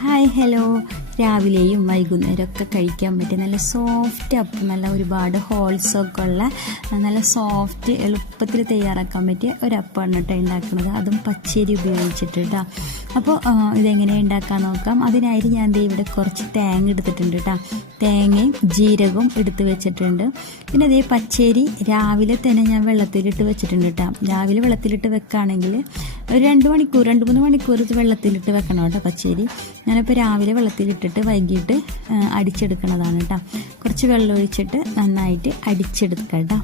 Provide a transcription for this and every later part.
Hi hello, രാവിലെയും വൈകുന്നേരമൊക്കെ കഴിക്കാൻ പറ്റിയ നല്ല സോഫ്റ്റ് അപ്പം, നല്ല ഒരുപാട് ഹോൾസൊക്കെ ഉള്ള നല്ല സോഫ്റ്റ് എളുപ്പത്തിൽ തയ്യാറാക്കാൻ പറ്റിയ ഒരപ്പമാണ് കേട്ടോ ഉണ്ടാക്കുന്നത്. അതും പച്ചരി ഉപയോഗിച്ചിട്ട് കേട്ടോ. അപ്പോൾ ഇതെങ്ങനെ ഉണ്ടാക്കാൻ നോക്കാം. അതിനായിട്ട് ഞാൻ ഇവിടെ കുറച്ച് തേങ്ങ എടുത്തിട്ടുണ്ട് കേട്ടോ. തേങ്ങയും ജീരകവും എടുത്ത് വെച്ചിട്ടുണ്ട്. പിന്നെ അതേ പച്ചരി രാവിലെ തന്നെ ഞാൻ വെള്ളത്തിലിട്ട് വെച്ചിട്ടുണ്ട് കേട്ടോ. രാവിലെ വെള്ളത്തിലിട്ട് വെക്കുകയാണെങ്കിൽ ഒരു 2-3 മണിക്കൂർ വെള്ളത്തിലിട്ട് വെക്കണം കേട്ടോ പച്ചരി. ഞാനിപ്പോൾ രാവിലെ വെള്ളത്തിലിട്ടിട്ട് വൈകിട്ട് അടിച്ചെടുക്കണതാണ് കേട്ടോ. കുറച്ച് വെള്ളം ഒഴിച്ചിട്ട് നന്നായിട്ട് അടിച്ചെടുക്കാം കേട്ടോ.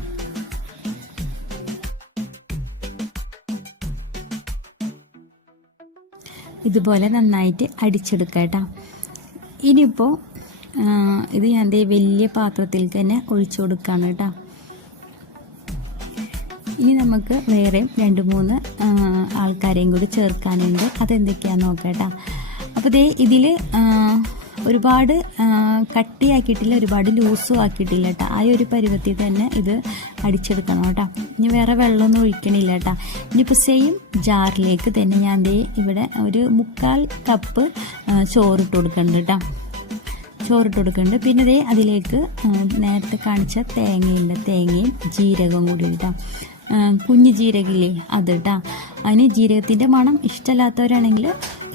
ഇതുപോലെ നന്നായിട്ട് അടിച്ചെടുക്കാം കേട്ടോ. ഇനിയിപ്പോൾ ഇത് ഞാൻ വലിയ പാത്രത്തിൽ തന്നെ ഒഴിച്ചു കൊടുക്കുകയാണ് കേട്ടോ. ഇനി നമുക്ക് വേറെ 2-3 ആൾക്കാരെയും കൂടി ചേർക്കാനുണ്ട്. അതെന്തൊക്കെയാണെന്ന് നോക്കാം കേട്ടോ. അപ്പോൾ ഇതിൽ ഒരുപാട് കട്ടിയാക്കിയിട്ടില്ല, ഒരുപാട് ലൂസും ആക്കിയിട്ടില്ല കേട്ടോ. ആ ഒരു പരുവത്തിൽ തന്നെ ഇത് അടിച്ചെടുക്കണം കേട്ടോ. ഇനി വേറെ വെള്ളമൊന്നും ഒഴിക്കണില്ല കേട്ടോ. ഇനിയിപ്പോൾ സെയിം ജാറിലേക്ക് തന്നെ ഞാൻ ഇവിടെ ഒരു 3/4 കപ്പ് ചോറിട്ട് കൊടുക്കുന്നുണ്ട് കേട്ടോ. ചോറിട്ട് കൊടുക്കുന്നുണ്ട്. പിന്നെ അതിലേക്ക് നേരത്തെ കാണിച്ച തേങ്ങയും ജീരകവും കൂടി ഇട്ടാം. കുഞ്ഞു ജീരകില്ലേ അത് കേട്ടോ. അതിന് ജീരകത്തിൻ്റെ മണം ഇഷ്ടമല്ലാത്തവരാണെങ്കിൽ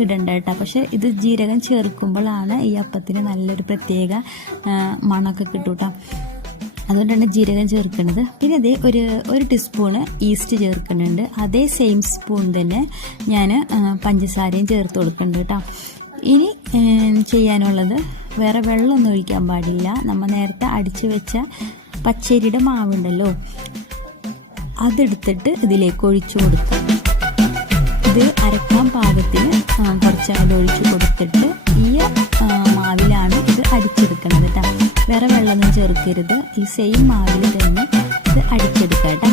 ഇടണ്ട കേട്ടോ. പക്ഷെ ഇത് ജീരകം ചേർക്കുമ്പോഴാണ് ഈ അപ്പത്തിന് നല്ലൊരു പ്രത്യേക മണമൊക്കെ കിട്ടും കേട്ടോ. അതുകൊണ്ടാണ് ജീരകം ചേർക്കുന്നത്. പിന്നെ ഒരു ടീസ്പൂണ് ഈസ്റ്റ് ചേർക്കുന്നുണ്ട്. അതേ സെയിം സ്പൂൺ തന്നെ ഞാൻ പഞ്ചസാരയും ചേർത്ത് കൊടുക്കുന്നുണ്ട് കേട്ടോ. ഇനി ചെയ്യാനുള്ളത് വേറെ വെള്ളമൊന്നും ഒഴിക്കാൻ പാടില്ല. നമ്മൾ നേരത്തെ അടിച്ചു വെച്ച പച്ചരിയുടെ മാവുണ്ടല്ലോ, അതെടുത്തിട്ട് ഇതിലേക്ക് ഒഴിച്ചു കൊടുക്കാം. ഇത് അരക്കാൻ പാകത്തിന് കുറച്ച് അത് ഒഴിച്ചു കൊടുത്തിട്ട് ഈ മാവിലാണ് ഇത് അടിച്ചെടുക്കുന്നത് കേട്ടോ. വേറെ വെള്ളമൊന്നും ചേർക്കരുത്. ഈ സെയിം മാവിൽ തന്നെ ഇത് അടിച്ചെടുക്കാം കേട്ടോ.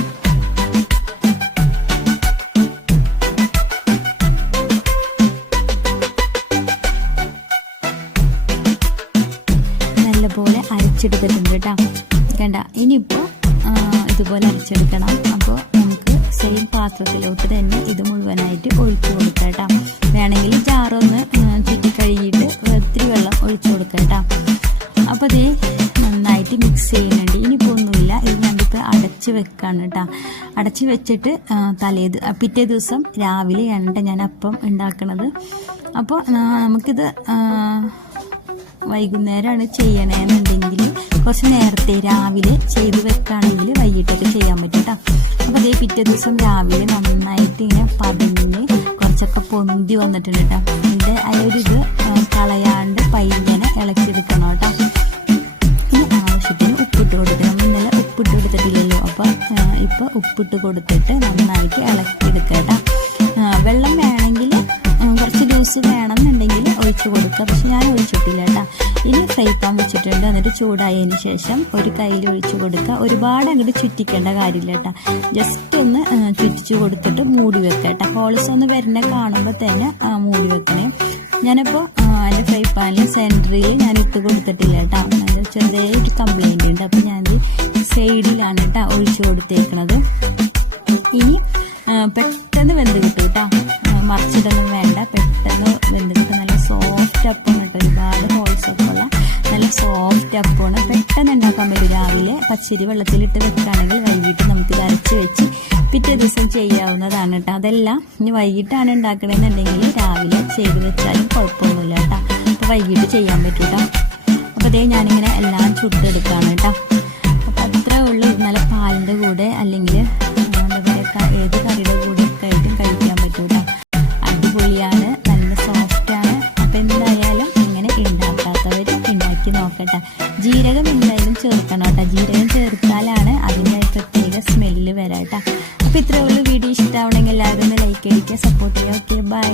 നല്ലപോലെ അരച്ചെടുത്തിട്ടുണ്ട് കേട്ടോ. കണ്ട, ഇനിയിപ്പോൾ ഇതുപോലെ അരച്ചെടുക്കണം. അപ്പോൾ നമുക്ക് സെയിം പാത്രത്തിലോട്ട് തന്നെ ഇത് മുഴുവനായിട്ട് ഒഴിച്ചു കൊടുക്കാം കേട്ടോ. വേണമെങ്കിൽ ജാറൊന്ന് ചുറ്റി കഴുകിയിട്ട് ഒത്തിരി വെള്ളം ഒഴിച്ചു കൊടുക്കാം കേട്ടോ. അപ്പോൾ നന്നായിട്ട് മിക്സ് ചെയ്യുന്നുണ്ട്. ഇനിയിപ്പോൾ ഒന്നുമില്ല, ഇത് ഞാനിപ്പോൾ അടച്ച് വെക്കാണ് കേട്ടോ. അടച്ച് വെച്ചിട്ട് പിറ്റേ ദിവസം രാവിലെയാണ് കേട്ടോ ഞാൻ അപ്പം ഉണ്ടാക്കുന്നത്. അപ്പോൾ നമുക്കിത് വൈകുന്നേരമാണ് ചെയ്യണമെന്നുണ്ടെങ്കിൽ കുറച്ച് നേരത്തെ രാവിലെ ചെയ്ത് വെക്കുകയാണെങ്കിൽ വൈകിട്ടൊക്കെ ചെയ്യാൻ പറ്റും കേട്ടോ. അപ്പോൾ പിറ്റേ ദിവസം രാവിലെ നന്നായിട്ട് ഇങ്ങനെ പതിഞ്ഞ് കുറച്ചൊക്കെ പൊന്തി വന്നിട്ടുണ്ട് കേട്ടോ. ഇതിൻ്റെ ഇത് കളയാണ്ട് പയ്യനെ ഇളക്കിയെടുക്കണം കേട്ടോ. ഇനി ആവശ്യത്തിന് ഉപ്പിട്ട് കൊടുക്കണം. നമ്മൾ ഇന്നലെ ഉപ്പിട്ട് കൊടുത്തിട്ടില്ലല്ലോ, അപ്പോൾ ഇപ്പോൾ ഉപ്പിട്ട് കൊടുത്തിട്ട് നന്നായിട്ട് ഇളക്കിയെടുക്കുക കേട്ടോ. വെള്ളം വേണമെങ്കിൽ കുറച്ച് ലൂസ് വേണമെന്നുണ്ടെങ്കിൽ ഒഴിച്ചു കൊടുക്കുക. പക്ഷെ ഞാൻ ഒഴിച്ചിട്ടില്ല കേട്ടോ. ഇനി ഫ്രൈ പാൻ വെച്ചിട്ടുണ്ട്. എന്നിട്ട് ചൂടായതിന് ശേഷം ഒരു കയ്യിൽ ഒഴിച്ചു കൊടുക്കുക. ഒരുപാട് അങ്ങോട്ട് ചുറ്റിക്കേണ്ട കാര്യമില്ല കേട്ടോ. ജസ്റ്റ് ഒന്ന് ചുറ്റിച്ചു കൊടുത്തിട്ട് മൂടി വെക്കുക കേട്ടോ. ഹോൾസ് ഒന്ന് വരുന്ന കാണുമ്പോൾ തന്നെ മൂടി വെക്കണേ. ഞാനിപ്പോൾ എൻ്റെ ഫ്രൈ പാനിൽ സെൻറ്ററിൽ ഞാൻ ഇട്ട് കൊടുത്തിട്ടില്ല കേട്ടോ. അതിൻ്റെ ചെറിയൊരു കംപ്ലൈൻറ്റ് ഉണ്ട്. അപ്പോൾ ഞാൻ സൈഡിലാണ് കേട്ടോ ഒഴിച്ചു കൊടുത്തേക്കണത്. ഇനി പെട്ടെന്ന് വെന്ത് കിട്ടും കേട്ടോ. മറിച്ചിട്ടൊന്നും വേണ്ട, പെട്ടെന്ന് വെന്തിട്ട് നല്ല സോഫ്റ്റ് അപ്പം കേട്ടോ. ഒരുപാട് ഹോൾസൊക്കെ ഉള്ള നല്ല സോഫ്റ്റ് അപ്പമാണ്. പെട്ടെന്ന് ഉണ്ടാക്കാൻ പറ്റും. രാവിലെ പച്ചരി വെള്ളത്തിലിട്ട് വെക്കുകയാണെങ്കിൽ വൈകിട്ട് നമുക്ക് അരച്ച് വെച്ച് പിറ്റേ ദിവസം ചെയ്യാവുന്നതാണ് കേട്ടോ. അതെല്ലാം ഇനി വൈകിട്ടാണ് ഉണ്ടാക്കണമെന്നുണ്ടെങ്കിൽ രാവിലെ ചെയ്ത് വെച്ചാലും കുഴപ്പമൊന്നുമില്ല കേട്ടോ. അപ്പോൾ വൈകിട്ട് ചെയ്യാൻ പറ്റും കേട്ടോ. അപ്പോൾ ഞാനിങ്ങനെ എല്ലാം ചുട്ടെടുക്കുകയാണ് കേട്ടോ. അപ്പോൾ അത്രേ ഉള്ളൂ. നല്ല പാലിൻ്റെ കൂടെ അല്ലെങ്കിൽ ഏത് കറിയുടെ കൂടെ ഒക്കെ ആയിട്ടും കഴിക്കാൻ പറ്റും കേട്ടോ. അടിപൊളിയാണ്, നല്ല സോഫ്റ്റാണ്. അപ്പം എന്തായാലും ഇങ്ങനെ ഉണ്ടാക്കാത്തവർ ഉണ്ടാക്കി നോക്കട്ടെ. ജീരകം എന്തായാലും ചേർക്കണം കേട്ടോ. ജീരകം ചേർത്താലാണ് അതിൻ്റെ പ്രത്യേക സ്മെല്ല് വരാം കേട്ടോ. അപ്പോൾ ഇത്രയേ ഉള്ളൂ. വീഡിയോ ഇഷ്ടമാവണമെങ്കിൽ എല്ലാവരും ഒന്ന് ലൈക്ക് അടിക്കുക, സപ്പോർട്ട് ചെയ്യുക. Okay, by.